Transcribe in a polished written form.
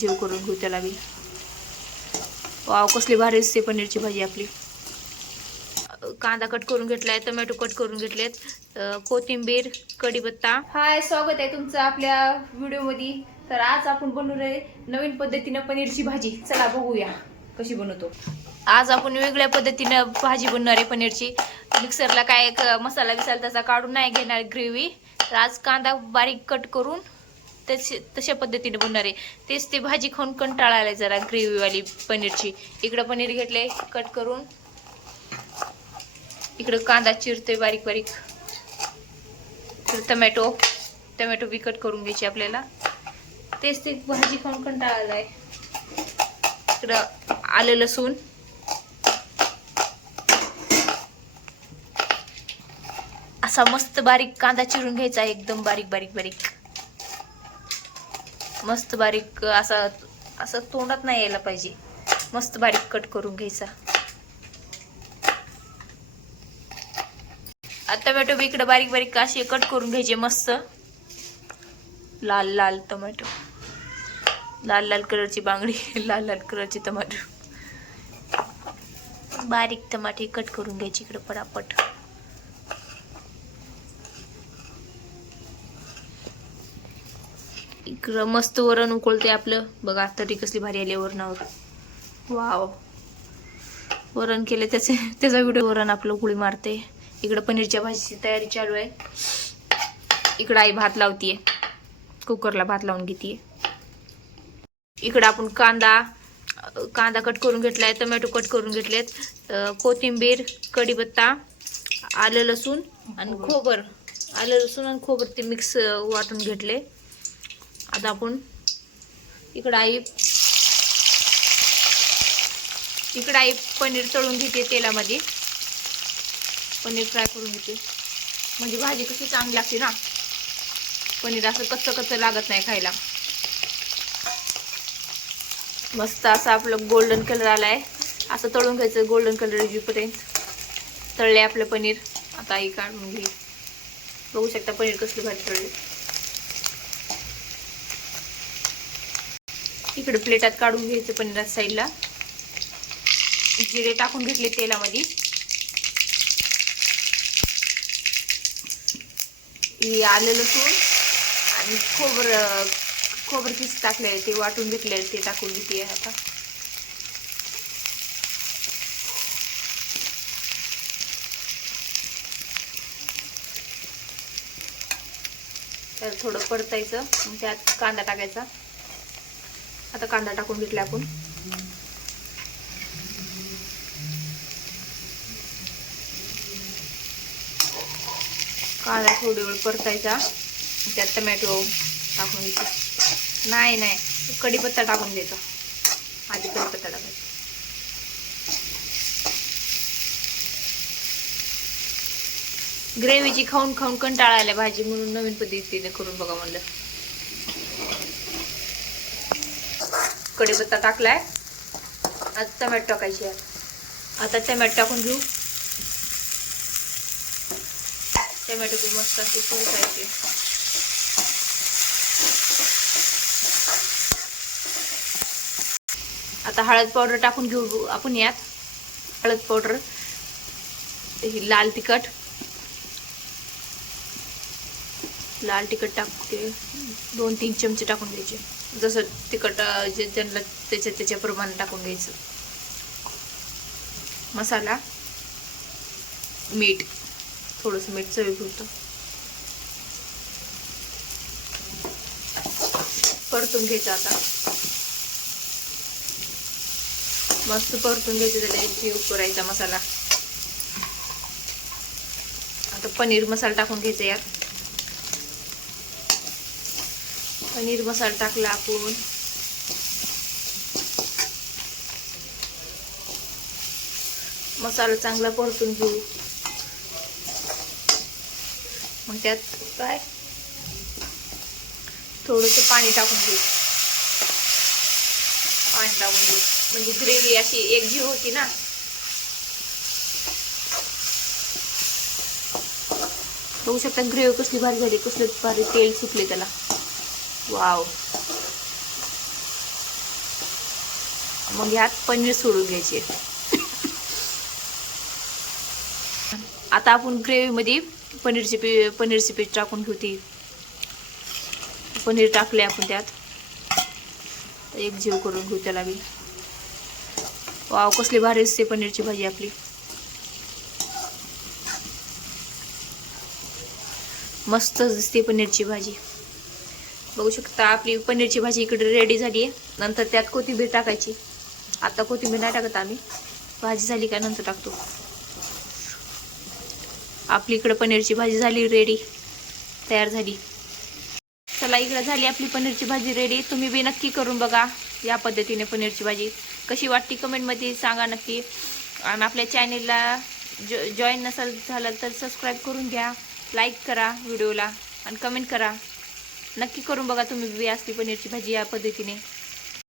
जीव करून घेऊ त्याला बी. वाव, कसली भारी दिसते पनीरची भाजी आपली. कांदा कट करून घेतलाय, टोमॅटो कट करून घेतलेत, कोथिंबीर, कढीपत्ता. हाय, स्वागत आहे तुमचं आपल्या व्हिडिओमध्ये. तर आज आपण बनवणार नवीन पद्धतीने पनीरची भाजी. चला बघूया कशी बनवतो. आज आपण वेगळ्या पद्धतीने भाजी बनवणार आहे पनीरची. मिक्सरला काय मसाला बिसाला त्याचा काढून नाही घेणार ग्रेव्ही. तर आज कांदा बारीक कट करून तशा पद्धतीने बनणार आहे. तेच ते भाजी खाऊन कंटाळा आलाय जरा ग्रेव्हीवाली पनीरची. इकडं पनीर घेतलंय कट करून, इकडं कांदा चिरतोय बारीक बारीक, टोमॅटो बी कट करून घ्यायची आपल्याला. तेच ते भाजी खाऊन कंटाळा आलाय. इकडं आलं लसूण, असा मस्त बारीक कांदा चिरून घ्यायचा, एकदम बारीक बारीक बारीक, मस्त बारीक, असं तोंडात नाही यायला पाहिजे. मस्त बारीक कट करून घ्यायचा. टोमॅटो बी इकडे बारीक बारीक असे कट करून घ्यायचे. मस्त लाल लाल टोमॅटो, लाल लाल कलरची बांगडी, लाल लाल कलरची टोमॅटो, बारीक टमाटे कट करून घ्यायची इकडे पटापट. इकडं मस्त वरण उकळते आपलं. बघा तरी कसली भारी आली वरणावर. वाव, वरण केले त्याचा व्हिडिओ. वरण आपलं उकळी मारते. इकडं पनीरच्या भाजीची तयारी चालू आहे. इकडं आई भात लावतीये, कुकरला भात लावून घेतीये. इकडं आपण कांदा कट करून घेतलाय, टोमॅटो कट करून घेतलेत, कोथिंबीर, कढीपत्ता, आलं लसूण आणि खोबर, ते मिक्स वाटून घेतले. आता आपण इकडं आई पनीर तळून घेते तेलामध्ये. पनीर फ्राय करून घेते, म्हणजे भाजी कशी चांगली लागते ना. पनीर असं कच्चं लागत नाही खायला. मस्त असं आपलं गोल्डन कलर आलाय. असं तळून घ्यायचं गोल्डन कलर येईपर्यंत. तळले आपलं पनीर. आता आई काढून घे. बघू शकता पनीर कसली भारी तळले. इकडे प्लेटात काढून घ्यायचं पनीराच्या साईडला. जिरे टाकून घेतले तेलामध्ये. आलं लसूण आणि खोबर किस टाकले, ते वाटून घेतले, ते टाकून घेते आता. तर थोडं परतायचं, मग त्यात कांदा टाकायचा. आता कांदा टाकून घेतला आपण. कांदा थोडी वेळ परतायचा, त्यात टोमॅटो टाकून घ्यायचा. नाही कढीपत्ता टाकून द्यायचा. आधी कढीपत्ता टाकायचा. ग्रेव्हीची खाऊन खाऊन कंटाळा आल्या भाजी, म्हणून नवीन पद्धतीने करून बघा म्हणलं. कढीपत्ता टाकलाय. आता टोमॅटो टाकायची. आता टोमॅटो टाकून घेऊ. टोमॅटो बी मस्त असे परतायचे. आता हळद पावडर टाकून घेऊ आपण यात. हळद पावडर, लाल तिखट टाकते. 2-3 चमचे टाकून द्यायचे. जसं तिखट ज्यांना त्याच्या प्रमाणे टाकून घ्यायचं. मसाला, मीठ, थोडंसं मीठ चवीपुरतं. परतून घ्यायचं. आता मस्त परतून घ्यायचं. त्याला जीव करायचा मसाला. आता पनीर मसाला टाकून घ्यायचा यात. पनीर मसाला टाकला आपण. मसाला चांगला परतून घेऊ. मग त्यात काय थोडंसं पाणी टाकून घेऊ. म्हणजे ग्रेव्ही अशी एकजीव होती ना. बघू शकता ग्रेव्ही कसली भारी झाली, कसले भारी तेल सुटले त्याला. वाव, मग ह्यात पनीर सोडून घ्यायचे. आता आपण ग्रेव्हीमध्ये पनीरची पीठ टाकून घेऊ. ती पनीर टाकले आपण त्यात एक जीव करून घेऊ त्याला बी. वाव कसली भारी असते पनीरची भाजी आपली. मस्त दिसते पनीरची भाजी. बघू शकता आपली पनीरची भाजी इकडे रेडी झाली आहे. नंतर त्यात कोथिंबीर टाकायची. आता कोथिंबीर नाही टाकत आम्ही, भाजी झाली का नंतर टाकतो. आपली इकडे पनीरची भाजी झाली रेडी, तयार झाली. चला इकडे झाली आपली पनीरची भाजी रेडी. तुम्ही बी नक्की करून बघा या पद्धतीने पनीरची भाजी. कशी वाटते कमेंटमध्ये सांगा नक्की. आणि आपल्या चॅनेलला जॉईन नसाल झालं तर सबस्क्राईब करून घ्या, लाईक करा व्हिडिओला आणि कमेंट करा. नक्की करून बघा तुम्ही बी असली पनीरची भाजी या पद्धतीने.